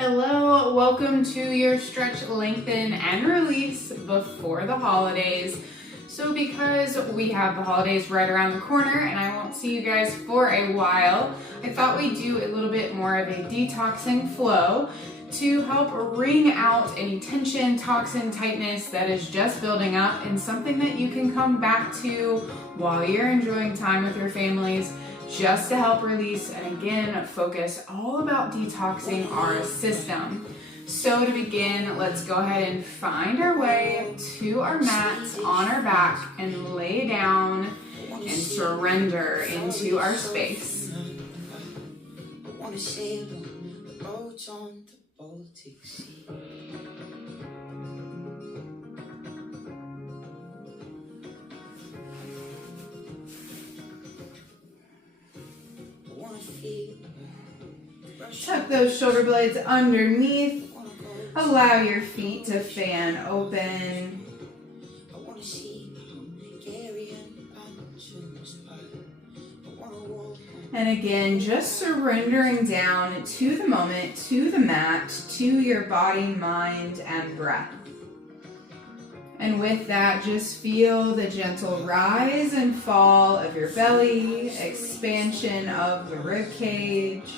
Hello, welcome to your stretch, lengthen, and release before the holidays. So because we have the holidays right around the corner and I won't see you guys for a while, I thought we'd do a little bit more of a detoxing flow to help wring out any tension, toxin, tightness that is just building up, and something that you can come back to while you're enjoying time with your families, just to help release and again focus all about detoxing our system. So to begin, let's go ahead and find our way to our mats on our back and lay down and surrender into our space. Tuck those shoulder blades underneath. Allow your feet to fan open. And again, just surrendering down to the moment, to the mat, to your body, mind, and breath. And with that, just feel the gentle rise and fall of your belly, expansion of the rib cage.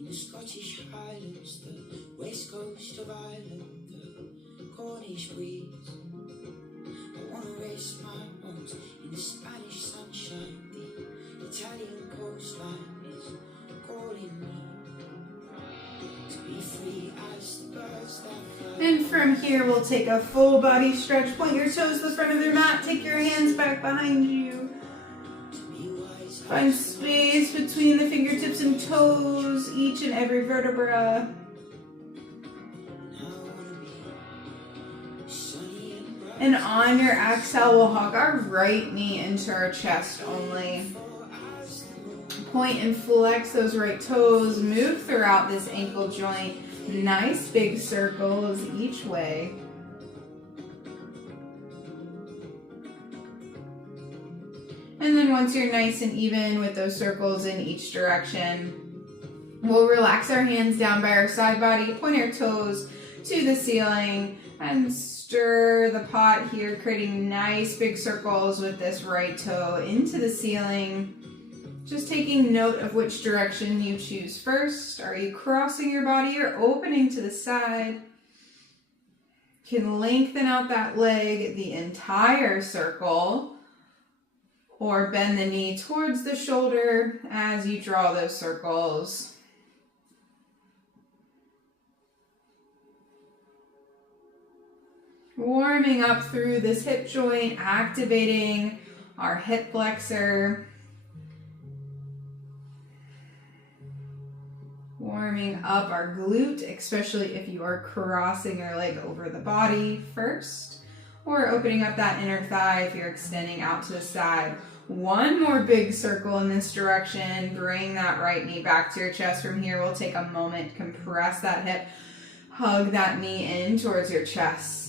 In the Scottish Highlands, the west coast of Ireland, the Cornish breeze. I want to rest my bones in the Spanish sunshine. The Italian coastline is calling me to be free as the birds that fly. And from here, we'll take a full body stretch. Point your toes to the front of your mat. Take your hands back behind you. Find space between the fingertips and toes, each and every vertebra. And on your exhale, we'll hug our right knee into our chest only. Point and flex those right toes. Move throughout this ankle joint. Nice big circles each way. And then once you're nice and even with those circles in each direction, we'll relax our hands down by our side body, point our toes to the ceiling, and stir the pot here, creating nice big circles with this right toe into the ceiling. Just taking note of which direction you choose first. Are you crossing your body or opening to the side? You can lengthen out that leg the entire circle, or bend the knee towards the shoulder as you draw those circles. Warming up through this hip joint, activating our hip flexor. Warming up our glute, especially if you are crossing your leg over the body first. Or opening up that inner thigh if you're extending out to the side. One more big circle in this direction. Bring that right knee back to your chest. From here, we'll take a moment, compress that hip, hug that knee in towards your chest.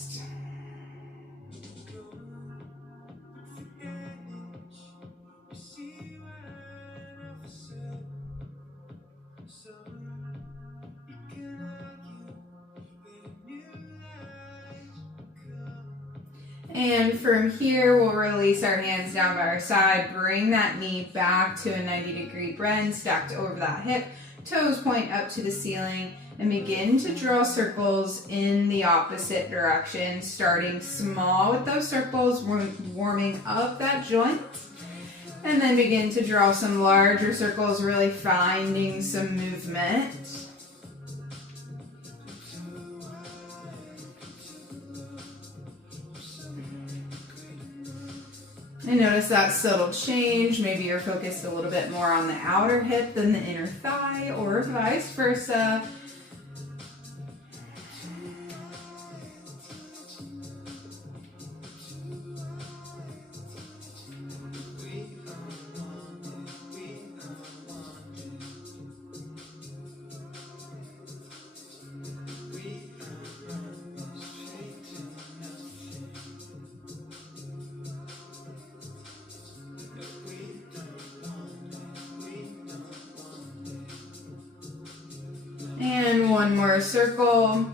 And from here, we'll release our hands down by our side. Bring that knee back to a 90-degree bend, stacked over that hip. Toes point up to the ceiling. And begin to draw circles in the opposite direction. Starting small with those circles, warming up that joint. And then begin to draw some larger circles, really finding some movement. And notice that subtle change. Maybe you're focused a little bit more on the outer hip than the inner thigh, or vice versa. one more circle.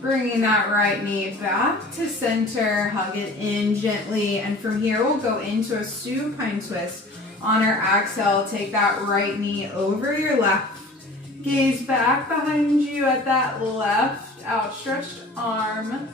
Bringing that right knee back to center, hug it in gently, and from here we'll go into a supine twist. On our exhale, take that right knee over your left. Gaze back behind you at that left outstretched arm.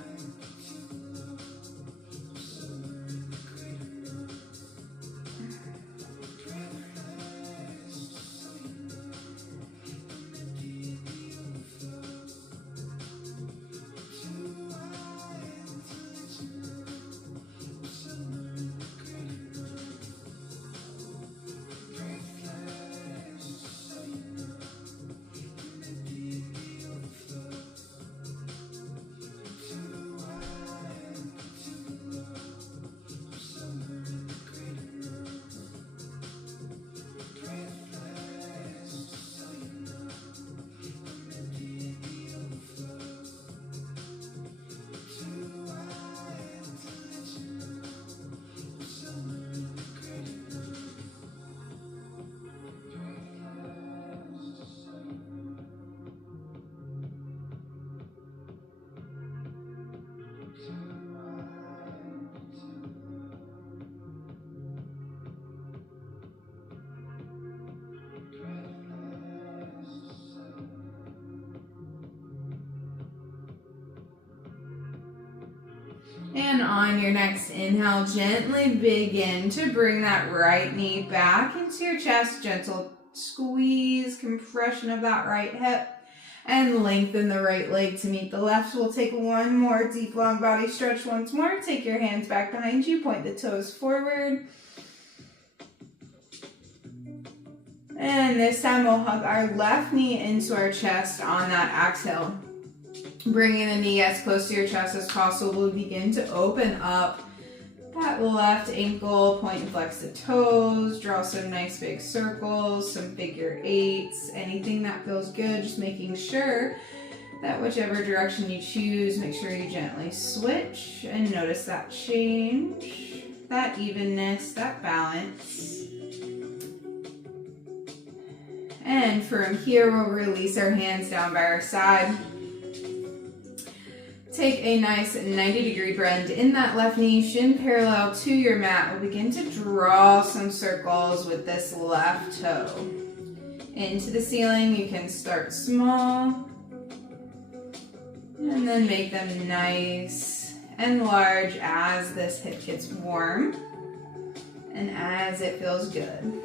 And on your next inhale, gently begin to bring that right knee back into your chest. Gentle squeeze, compression of that right hip. And lengthen the right leg to meet the left. We'll take one more deep, long body stretch once more. Take your hands back behind you. Point the toes forward. And this time we'll hug our left knee into our chest on that exhale. Bringing the knee as close to your chest as possible, we'll begin to open up that left ankle, point and flex the toes, draw some nice big circles, some figure eights, anything that feels good, just making sure that whichever direction you choose, make sure you gently switch and notice that change, that evenness, that balance. And from here, we'll release our hands down by our side. Take a nice 90-degree bend in that left knee, shin parallel to your mat. We'll begin to draw some circles with this left toe. Into the ceiling, you can start small, and then make them nice and large as this hip gets warm, and as it feels good.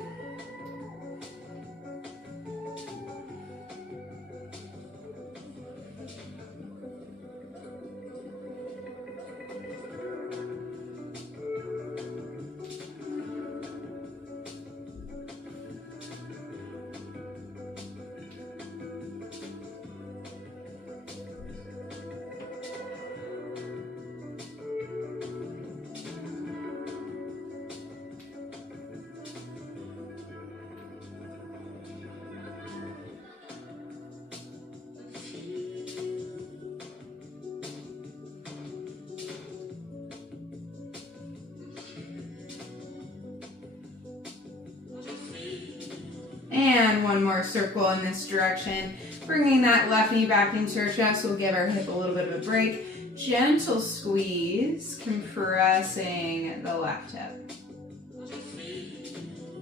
And one more circle in this direction. Bringing that left knee back into our chest, we'll give our hip a little bit of a break. Gentle squeeze, compressing the left hip.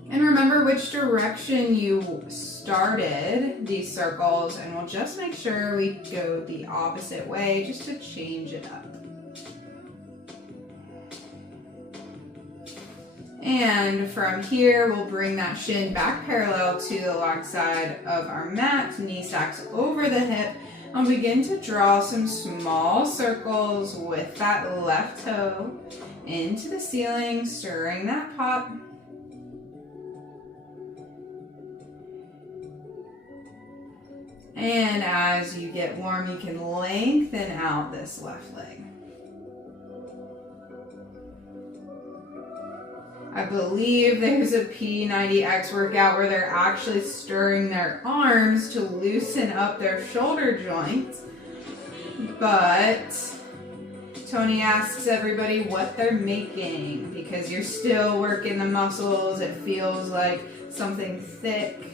And remember which direction you started these circles, and we'll just make sure we go the opposite way just to change it up. And from here, we'll bring that shin back parallel to the long side of our mat, knee stacks over the hip, and begin to draw some small circles with that left toe into the ceiling, stirring that pop. And as you get warm, you can lengthen out this left leg. I believe there's a P90X workout where they're actually stirring their arms to loosen up their shoulder joints. But Tony asks everybody what they're making because you're still working the muscles. It feels like something thick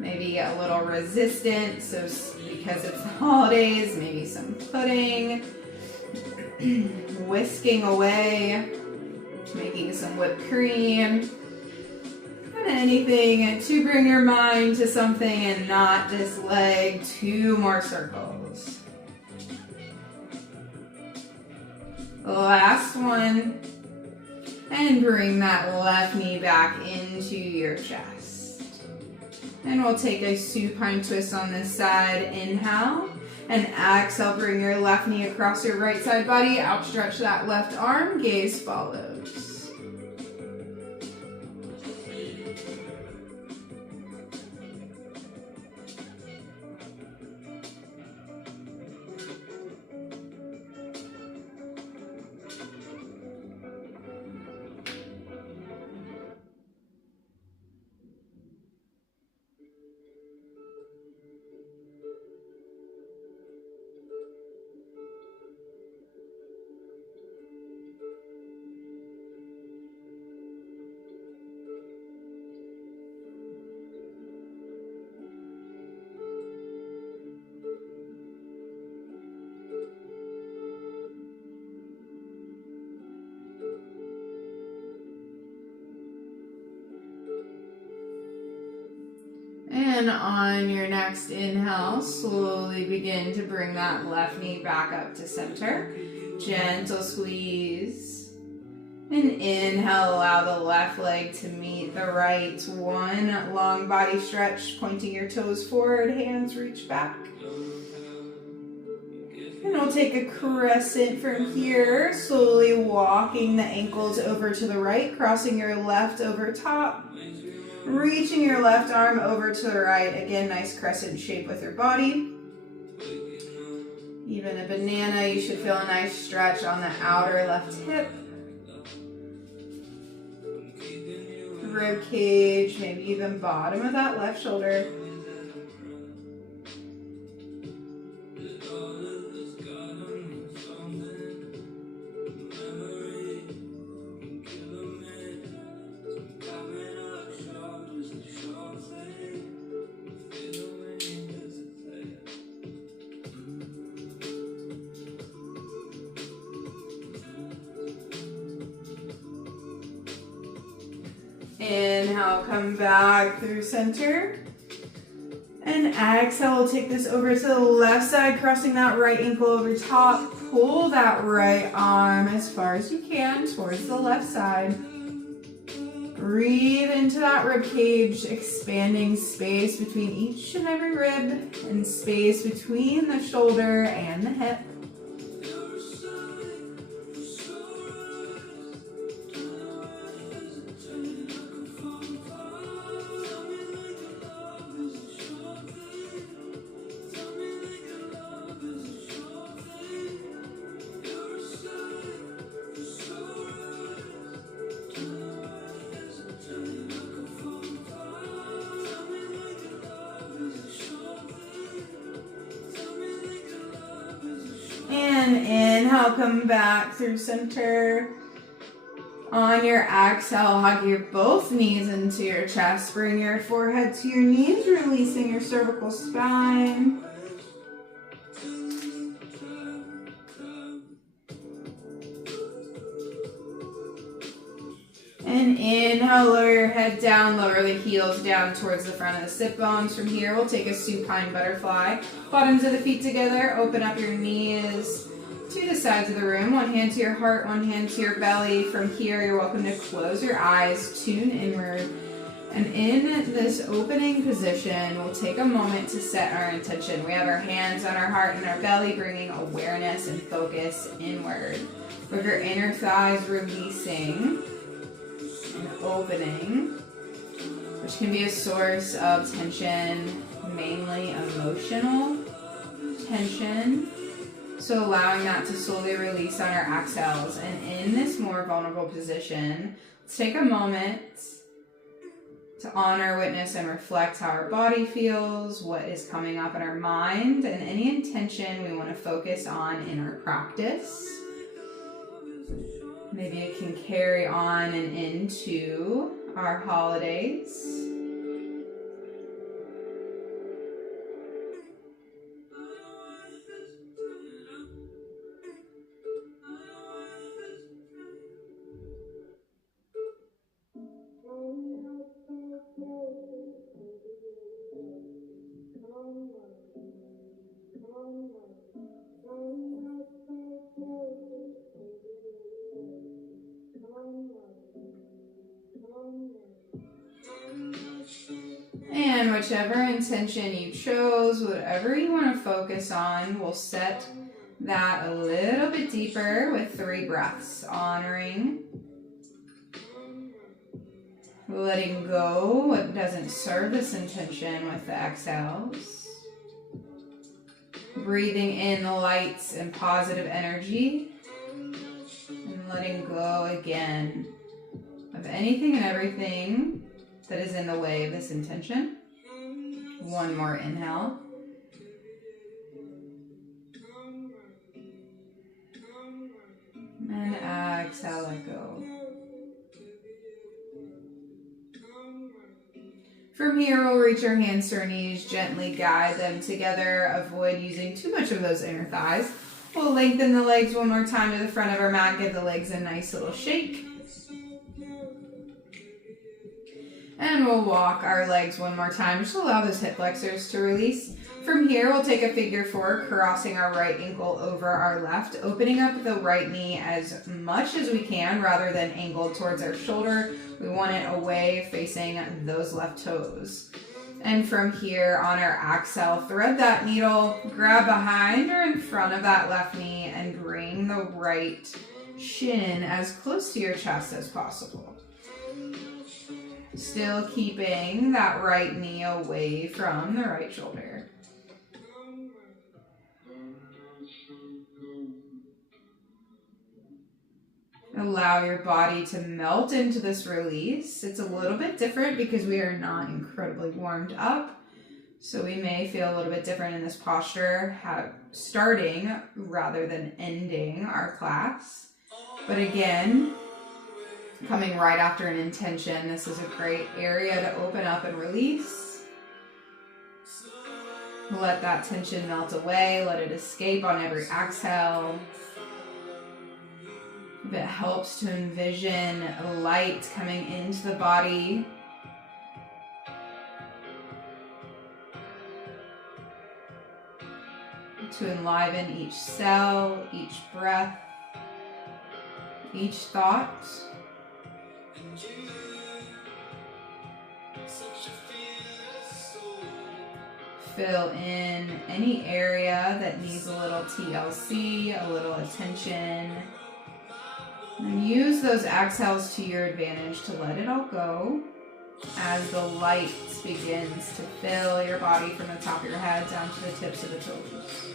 Maybe a little resistant, so because it's the holidays, maybe some pudding, whisking away, making some whipped cream, kind of anything to bring your mind to something and not this leg. 2 more circles. Last one. And bring that left knee back into your chest. And we'll take a supine twist on this side. Inhale. And exhale, bring your left knee across your right side body. Outstretch that left arm. Gaze follows. And on your next inhale, slowly begin to bring that left knee back up to center. Gentle squeeze. And inhale, allow the left leg to meet the right. 1 long body stretch, pointing your toes forward, hands reach back. And we'll take a crescent from here, slowly walking the ankles over to the right, crossing your left over top. Reaching your left arm over to the right. Again, nice crescent shape with your body. Even a banana, you should feel a nice stretch on the outer left hip. Rib cage, maybe even bottom of that left shoulder. Inhale, come back through center. And exhale, we'll take this over to the left side, crossing that right ankle over top. Pull that right arm as far as you can towards the left side. Breathe into that rib cage, expanding space between each and every rib and space between the shoulder and the hip. And inhale, come back through center. On your exhale, hug your both knees into your chest. Bring your forehead to your knees, releasing your cervical spine. And inhale, lower your head down, lower the heels down towards the front of the sit bones. From here, we'll take a supine butterfly. Bottoms of the feet together, open up your knees to the sides of the room. 1 hand to your heart, 1 hand to your belly. From here, you're welcome to close your eyes, tune inward. And in this opening position, we'll take a moment to set our intention. We have our hands on our heart and our belly, bringing awareness and focus inward. With your inner thighs releasing and opening, which can be a source of tension, mainly emotional tension. So allowing that to slowly release on our exhales. And in this more vulnerable position, let's take a moment to honor, witness, and reflect how our body feels, what is coming up in our mind, and any intention we want to focus on in our practice. Maybe it can carry on and into our holidays. whichever intention you chose, whatever you want to focus on, we'll set that a little bit deeper with 3 breaths, honoring, letting go what doesn't serve this intention with the exhales, breathing in light and positive energy, and letting go again of anything and everything that is in the way of this intention. One more inhale. And exhale, let go. From here, we'll reach our hands to our knees, gently guide them together. Avoid using too much of those inner thighs. We'll lengthen the legs one more time to the front of our mat. Give the legs a nice little shake. And we'll walk our legs one more time. Just allow those hip flexors to release. From here, we'll take a figure 4, crossing our right ankle over our left, opening up the right knee as much as we can rather than angled towards our shoulder. We want it away facing those left toes. And from here, on our exhale, thread that needle, grab behind or in front of that left knee, and bring the right shin as close to your chest as possible. Still keeping that right knee away from the right shoulder. Allow your body to melt into this release. It's a little bit different because we are not incredibly warmed up. So we may feel a little bit different in this posture, starting rather than ending our class. But again, coming right after an intention, this is a great area to open up and release. Let that tension melt away. Let it escape on every exhale. If it helps to envision light coming into the body, to enliven each cell, each breath, each thought. Fill in any area that needs a little TLC, a little attention. And use those exhales to your advantage to let it all go as the light begins to fill your body from the top of your head down to the tips of the toes.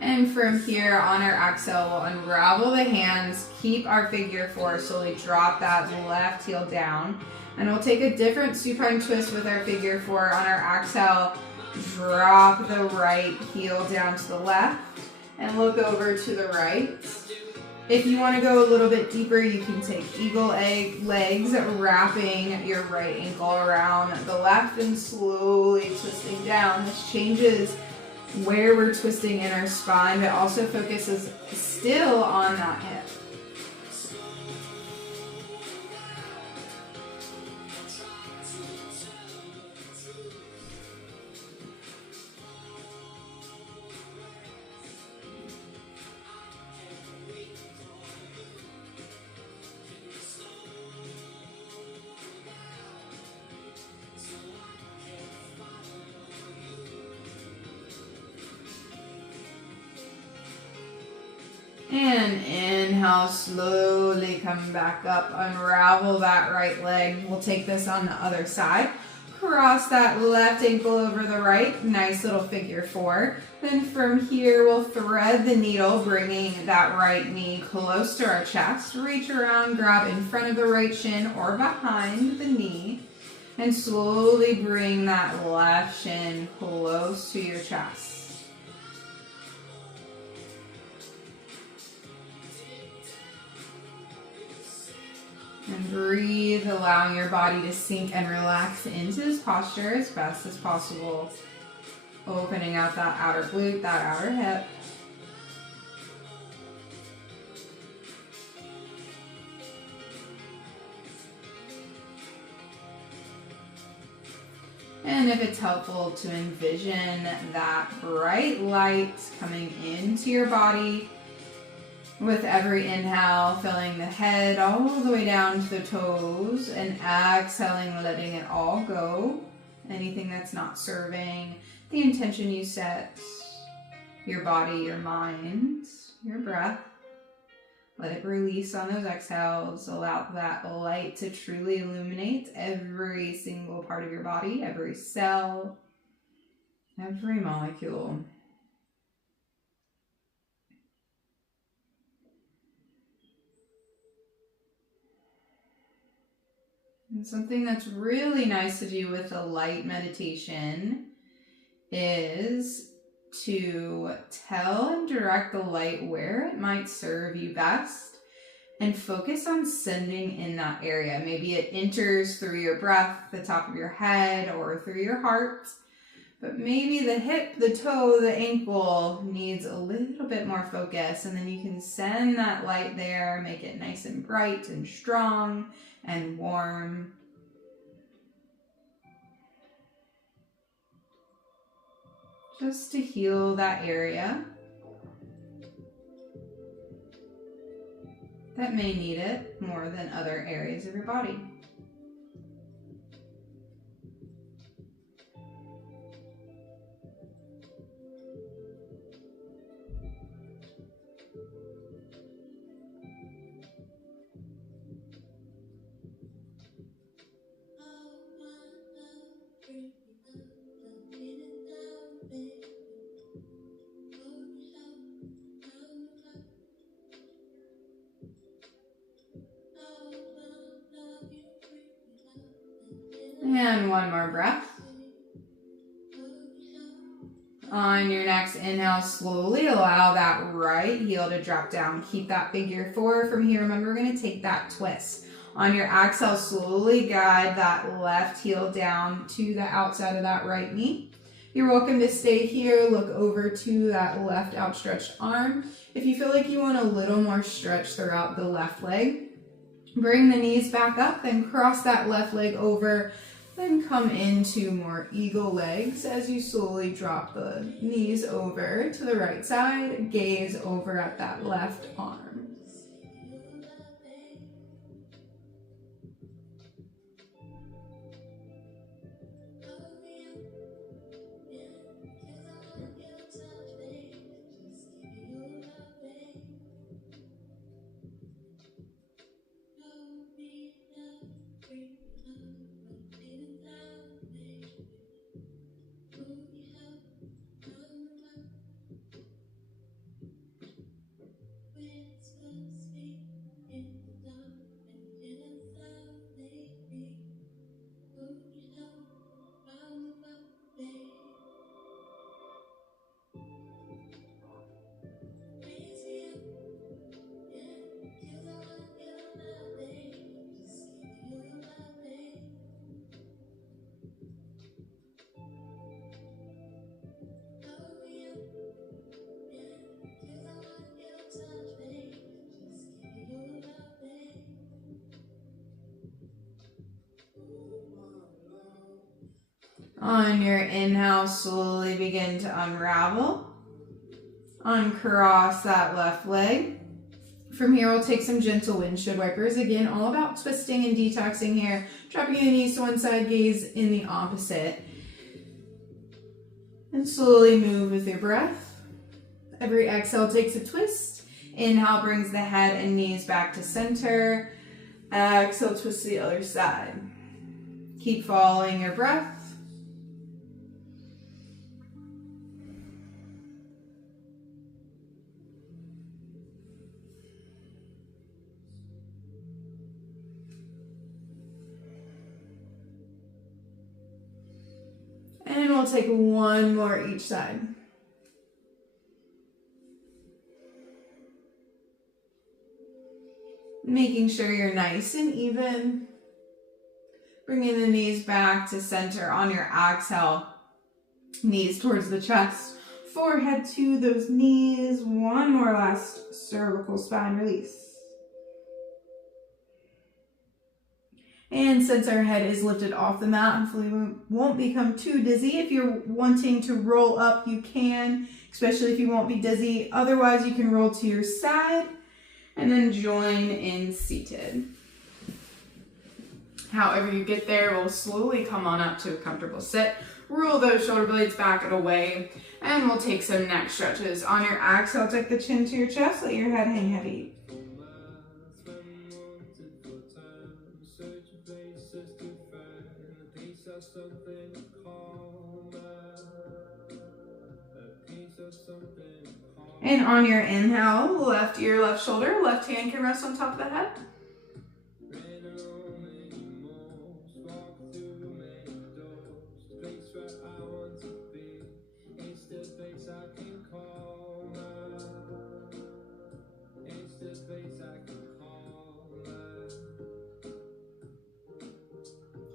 And from here, on our exhale, we'll unravel the hands, keep our figure 4, slowly drop that left heel down. And we'll take a different supine twist with our figure 4. On our exhale, drop the right heel down to the left and look over to the right. If you want to go a little bit deeper, you can take eagle egg legs, wrapping your right ankle around the left and slowly twisting down. This changes where we're twisting in our spine, but also focuses still on that hip. And inhale, slowly come back up, unravel that right leg. We'll take this on the other side. Cross that left ankle over the right, nice little figure 4. Then from here, we'll thread the needle, bringing that right knee close to our chest. Reach around, grab in front of the right shin or behind the knee, and slowly bring that left shin close to your chest. And breathe, allowing your body to sink and relax into this posture as best as possible. Opening out that outer glute, that outer hip. And if it's helpful to envision that bright light coming into your body with every inhale, filling the head all the way down to the toes, and exhaling, letting it all go. Anything that's not serving the intention you set, your body, your mind, your breath. Let it release on those exhales. Allow that light to truly illuminate every single part of your body, every cell, every molecule. And something that's really nice to do with a light meditation is to tell and direct the light where it might serve you best and focus on sending in that area. Maybe it enters through your breath, the top of your head, or through your heart. But maybe the hip, the toe, the ankle needs a little bit more focus, and then you can send that light there, make it nice and bright and strong and warm. Just to heal that area that may need it more than other areas of your body. And one more breath. On your next inhale, slowly allow that right heel to drop down. Keep that figure four. From here, remember, we're going to take that twist. On your exhale, slowly guide that left heel down to the outside of that right knee. You're welcome to stay here. Look over to that left outstretched arm. If you feel like you want a little more stretch throughout the left leg, bring the knees back up, then cross that left leg over. Then come into more eagle legs as you slowly drop the knees over to the right side. Gaze over at that left arm. On your inhale, slowly begin to unravel. Uncross that left leg. From here, we'll take some gentle windshield wipers. Again, all about twisting and detoxing here. Dropping your knees to one side, gaze in the opposite. And slowly move with your breath. Every exhale takes a twist. Inhale brings the head and knees back to center. Exhale, twist to the other side. Keep following your breath. And we'll take one more each side. Making sure you're nice and even. Bringing the knees back to center on your exhale. Knees towards the chest. Forehead to those knees. One more last cervical spine release. And since our head is lifted off the mat, hopefully we won't become too dizzy. If you're wanting to roll up, you can, especially if you won't be dizzy. Otherwise, you can roll to your side and then join in seated. However you get there, we'll slowly come on up to a comfortable sit. Roll those shoulder blades back and away, and we'll take some neck stretches. On your exhale, take the chin to your chest, let your head hang heavy. And on your inhale, left ear, left shoulder, left hand can rest on top of the head.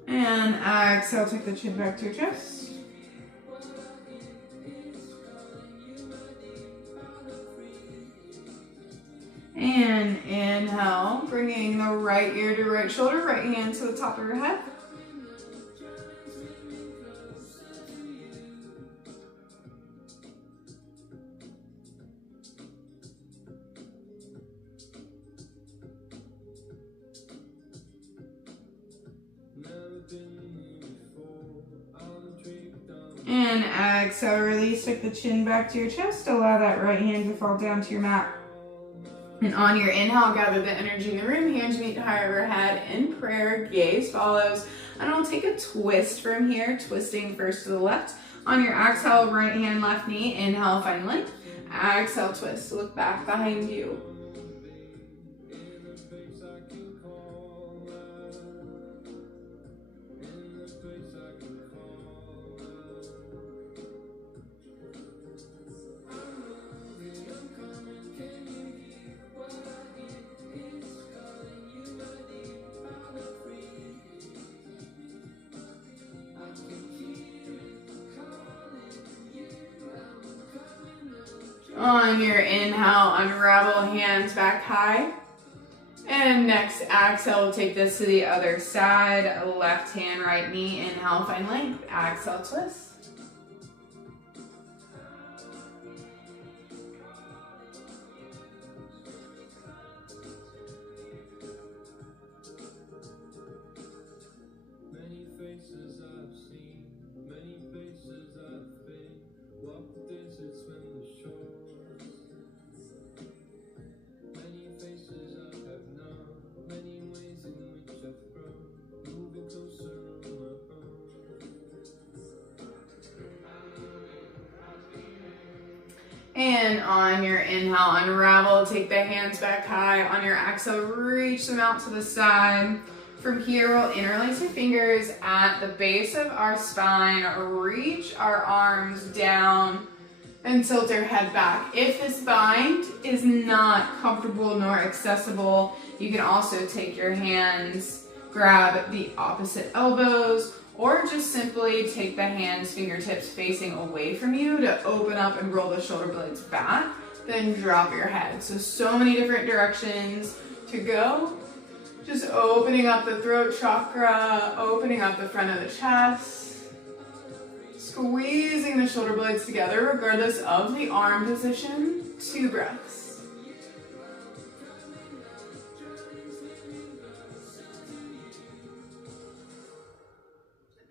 And exhale, take the chin back to your chest. And inhale, bringing the right ear to right shoulder, right hand to the top of your head. And exhale, release, take the chin back to your chest. Allow that right hand to fall down to your mat. And on your inhale, gather the energy in the room, hands meet high overhead in prayer, gaze follows. And we'll take a twist from here, twisting first to the left. On your exhale, right hand, left knee, inhale, find length. Exhale, twist, look back behind you. On your inhale, unravel, hands back high. And next exhale, we'll take this to the other side. Left hand, right knee, inhale, find length. Exhale, twist. And on your inhale, unravel, take the hands back high. On your exhale, reach them out to the side. From here, we'll interlace your fingers at the base of our spine, reach our arms down, and tilt our head back. If this bind is not comfortable nor accessible, you can also take your hands, grab the opposite elbows, or just simply take the hands, fingertips facing away from you to open up and roll the shoulder blades back, then drop your head. So many different directions to go. Just opening up the throat chakra, opening up the front of the chest, squeezing the shoulder blades together regardless of the arm position. 2 breaths.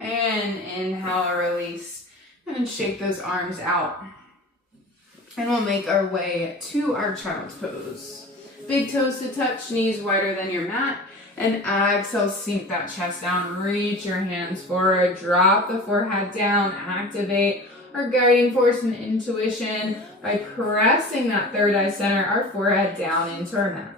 And inhale, release, and shake those arms out. And we'll make our way to our child's pose. Big toes to touch, knees wider than your mat. And exhale, sink that chest down, reach your hands forward, drop the forehead down, activate our guiding force and intuition by pressing that third eye center, our forehead down into our mat.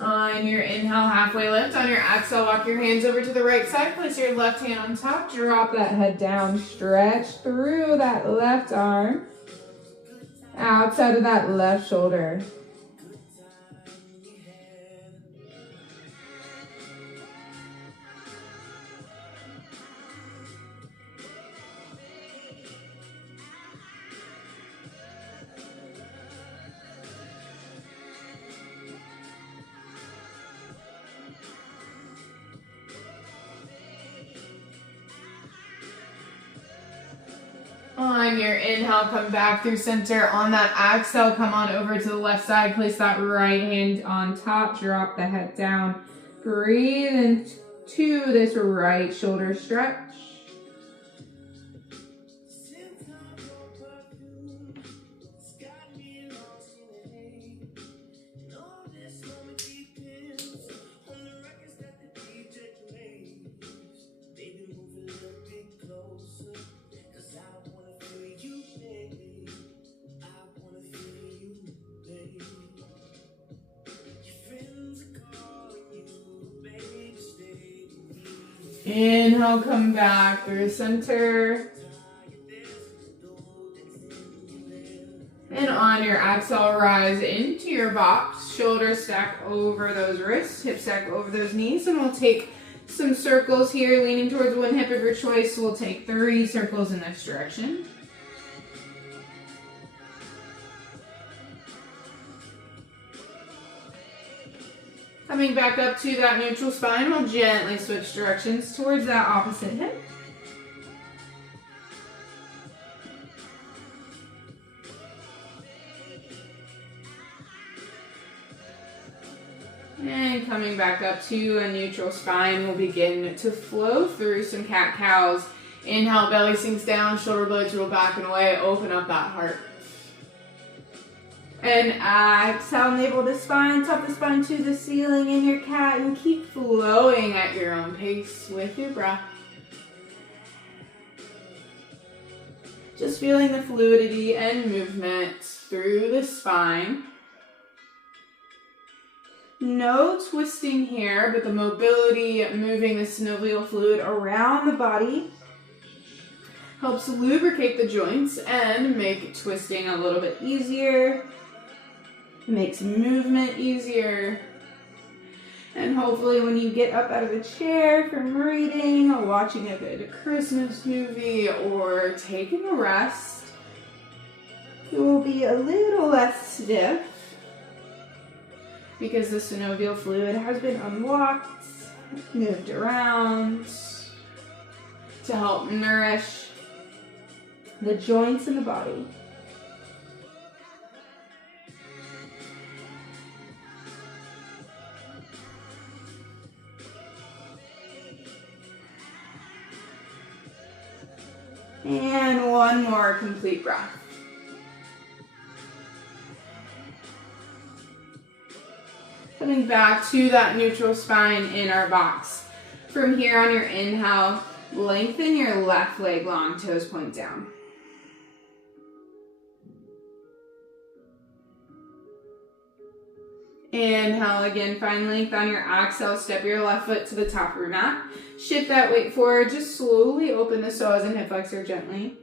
On On your inhale, halfway lift. On your exhale, walk your hands over to the right side. Place your left hand on top. Drop that head down. Stretch through that left arm. Outside of that left shoulder. On your inhale, come back through center. On that exhale, come on over to the left side. Place that right hand on top. Drop the head down. Breathe into this right shoulder stretch. Inhale, come back through center. And on your exhale, rise into your box. Shoulders stack over those wrists, hips stack over those knees, and we'll take some circles here, leaning towards one hip of your choice. We'll take 3 circles in this direction. Coming back up to that neutral spine, we'll gently switch directions towards that opposite hip. And coming back up to a neutral spine, we'll begin to flow through some cat-cows. Inhale, belly sinks down, shoulder blades roll back and away, open up that heart. And exhale, navel to spine, top the spine to the ceiling in your cat, and keep flowing at your own pace with your breath. Just feeling the fluidity and movement through the spine. No twisting here, but the mobility, moving the synovial fluid around the body helps lubricate the joints and make twisting a little bit easier. Makes movement easier. And hopefully when you get up out of the chair from reading or watching a good Christmas movie or taking a rest, you will be a little less stiff because the synovial fluid has been unlocked, moved around to help nourish the joints in the body. And one more complete breath. Coming back to that neutral spine in our box. From here on your inhale, lengthen your left leg long, toes point down. Inhale again, find length on your exhale, step your left foot to the top of your mat. Shift that weight forward, just slowly open the psoas and hip flexor gently.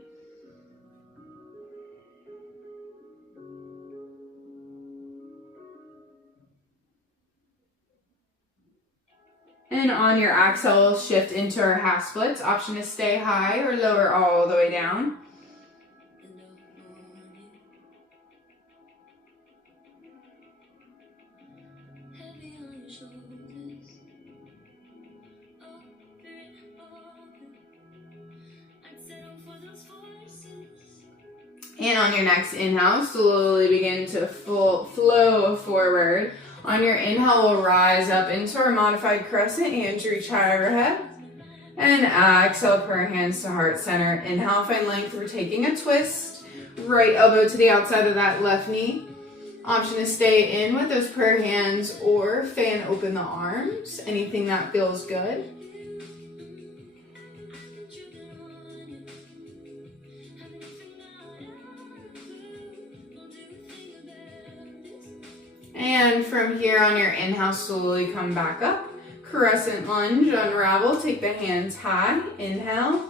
And on your exhale, shift into our half splits. Option is stay high or lower all the way down. And on your next inhale, slowly begin to flow forward. On your inhale, we'll rise up into our modified crescent, hands reach high overhead. And exhale, prayer hands to heart center. Inhale, find length, we're taking a twist. Right elbow to the outside of that left knee. Option is stay in with those prayer hands or fan open the arms, anything that feels good. And And from here on your inhale, slowly come back up. Crescent lunge, unravel, take the hands high, inhale.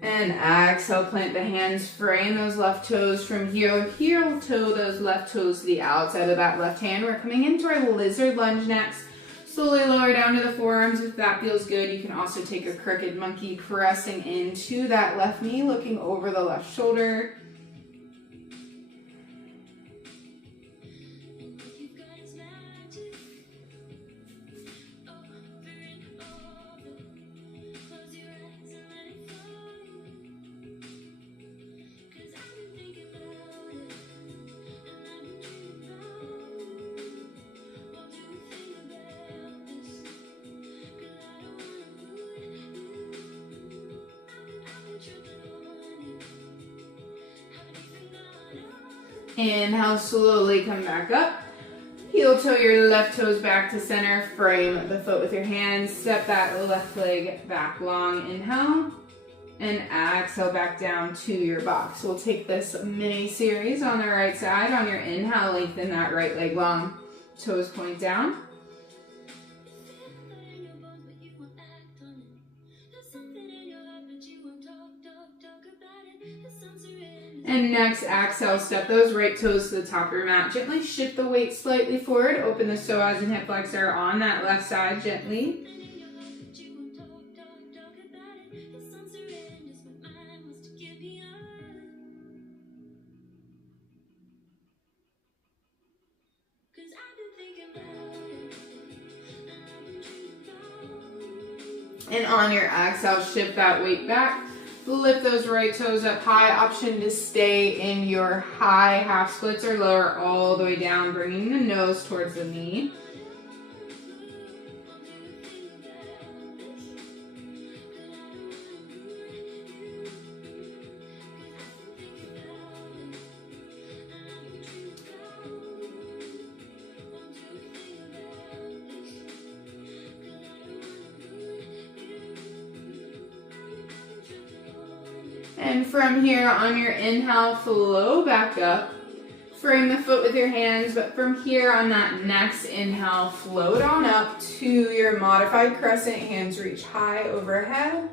And exhale, plant the hands, frame those left toes from here, heel toe those left toes to the outside of that left hand. We're coming into our lizard lunge next. Slowly lower down to the forearms. If that feels good, you can also take a crooked monkey, pressing into that left knee, looking over the left shoulder. Inhale, slowly come back up. Heel toe your left toes back to center. Frame the foot with your hands. Step that left leg back long. Inhale. And exhale back down to your box. We'll take this mini series on the right side. On your inhale, lengthen that right leg long. Toes point down. And next, exhale, step those right toes to the top of your mat. Gently shift the weight slightly forward. Open the psoas and hip flexor on that left side gently. And on your exhale, shift that weight back. Lift those right toes up high. Option to stay in your high half splits or lower all the way down, bringing the nose towards the knee. And from here, on your inhale, flow back up. Frame the foot with your hands, but from here on that next inhale, float on up to your modified crescent. Hands reach high overhead.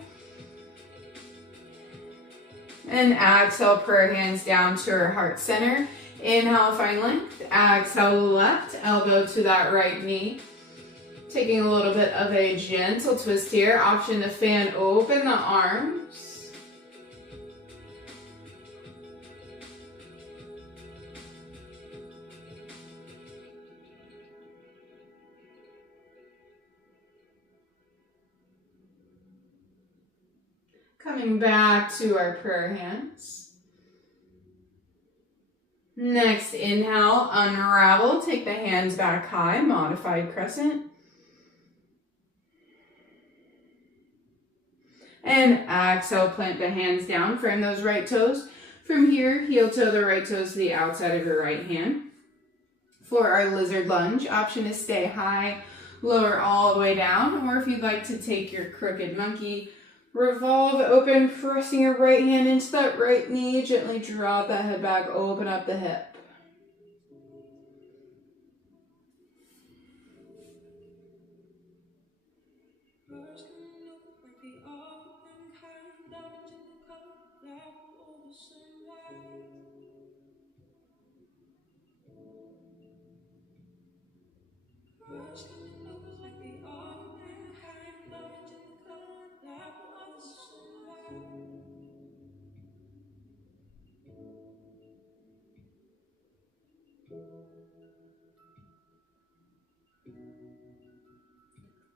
And exhale, prayer hands down to our heart center. Inhale, find length. Exhale, left elbow to that right knee. Taking a little bit of a gentle twist here. Option to fan open the arms. Coming back to our prayer hands. Next, inhale, unravel. Take the hands back high, modified crescent. And exhale, plant the hands down. Frame those right toes. From here, heel toe the right toes to the outside of your right hand. For our lizard lunge, option is stay high, lower all the way down. Or if you'd like to take your crooked monkey, revolve, open, pressing your right hand into that right knee. Gently drop that head back, open up the hip.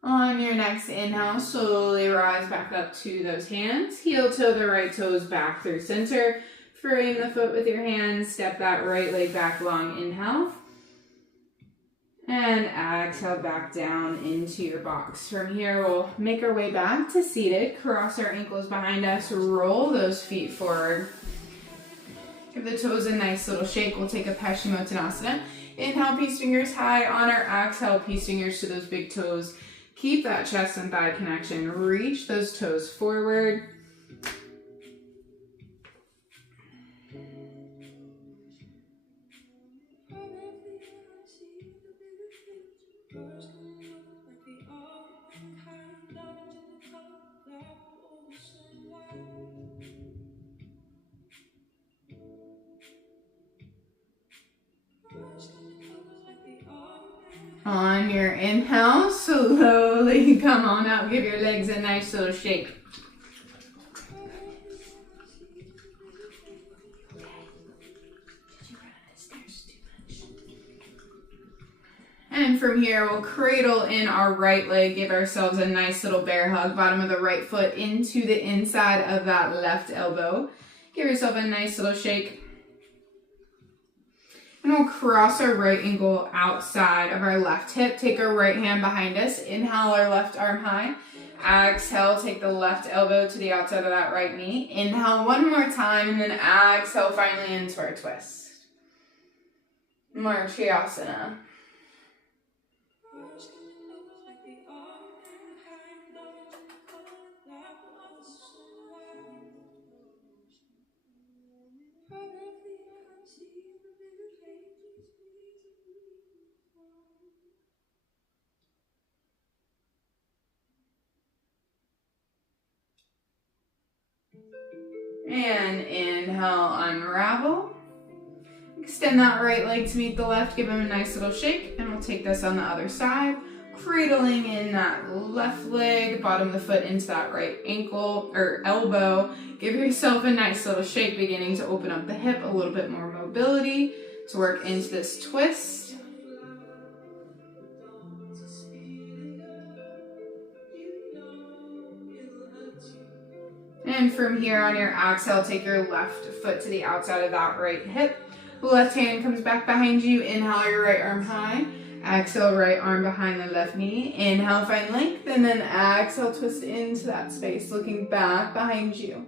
On your next inhale, slowly rise back up to those hands. Heel toe the right toes back through center. Frame the foot with your hands. Step that right leg back long. Inhale. And exhale back down into your box. From here, we'll make our way back to seated. Cross our ankles behind us. Roll those feet forward. Give the toes a nice little shake. We'll take a Paschimottanasana. Inhale, peace fingers high. On our exhale, peace fingers to those big toes. Keep that chest and thigh connection. Reach those toes forward. On your inhale, slowly come on out. Give your legs a nice little shake. And from here, we'll cradle in our right leg, give ourselves a nice little bear hug, bottom of the right foot into the inside of that left elbow. Give yourself a nice little shake. And we'll cross our right ankle outside of our left hip. Take our right hand behind us. Inhale our left arm high. Exhale, take the left elbow to the outside of that right knee. Inhale one more time, and then exhale finally into our twist. Marchasana. And inhale, unravel. Extend that right leg to meet the left. Give them a nice little shake. And we'll take this on the other side. Cradling in that left leg, bottom of the foot into that right ankle or elbow. Give yourself a nice little shake, beginning to open up the hip, a little bit more mobility to work into this twist. And from here on your exhale, take your left foot to the outside of that right hip. Left hand comes back behind you. Inhale your right arm high. Exhale, right arm behind the left knee. Inhale, find length. And then exhale, twist into that space, looking back behind you.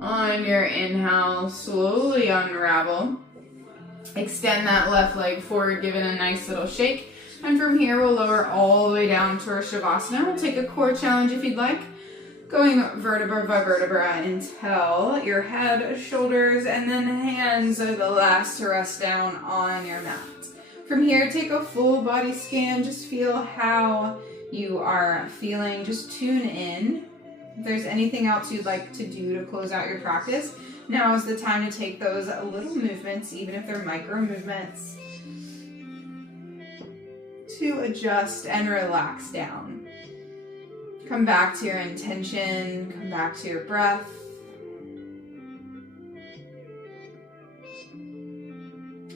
On your inhale, slowly unravel. Extend that left leg forward, give it a nice little shake. And from here, we'll lower all the way down to our Shavasana. We'll take a core challenge if you'd like. Going vertebra by vertebra until your head, shoulders, and then hands are the last to rest down on your mat. From here, take a full body scan. Just feel how you are feeling. Just tune in. If there's anything else you'd like to do to close out your practice, now is the time to take those little movements, even if they're micro movements, to adjust and relax down. Come back to your intention, come back to your breath.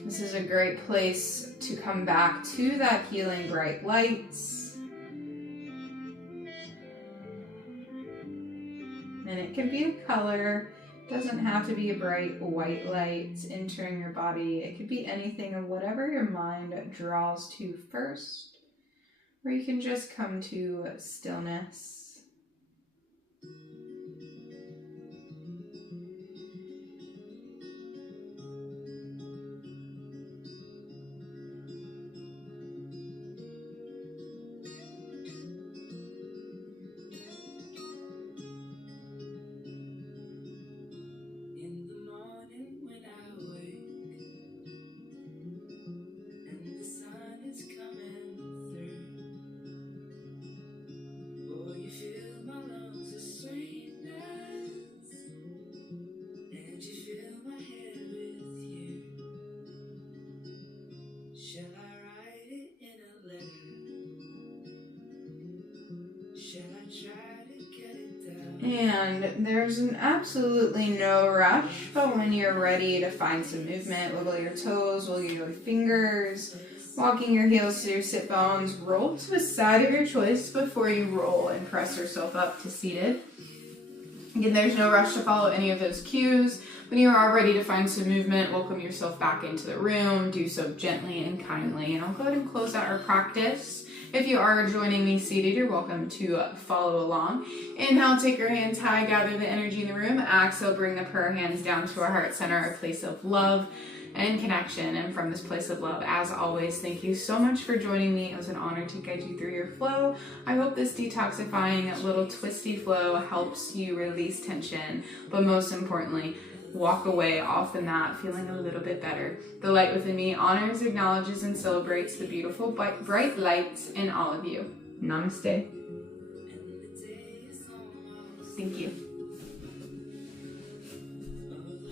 This is a great place to come back to that healing bright lights. And it can be a color. It doesn't have to be a bright white light entering your body. It could be anything of whatever your mind draws to first, or you can just come to stillness. And there's absolutely no rush, but when you're ready to find some movement, wiggle your toes, wiggle your fingers, walking your heels to your sit bones, roll to a side of your choice before you roll and press yourself up to seated. Again, there's no rush to follow any of those cues. When you are ready to find some movement, welcome yourself back into the room. Do so gently and kindly. And I'll go ahead and close out our practice. If you are joining me seated, you're welcome to follow along. Inhale, take your hands high, gather the energy in the room. Exhale, bring the prayer hands down to our heart center, our place of love and connection. And from this place of love, as always, thank you so much for joining me. It was an honor to guide you through your flow. I hope this detoxifying little twisty flow helps you release tension, but most importantly, walk away off the mat feeling a little bit better. The light within me honors, acknowledges, and celebrates the beautiful, bright lights in all of you. Namaste. Thank you.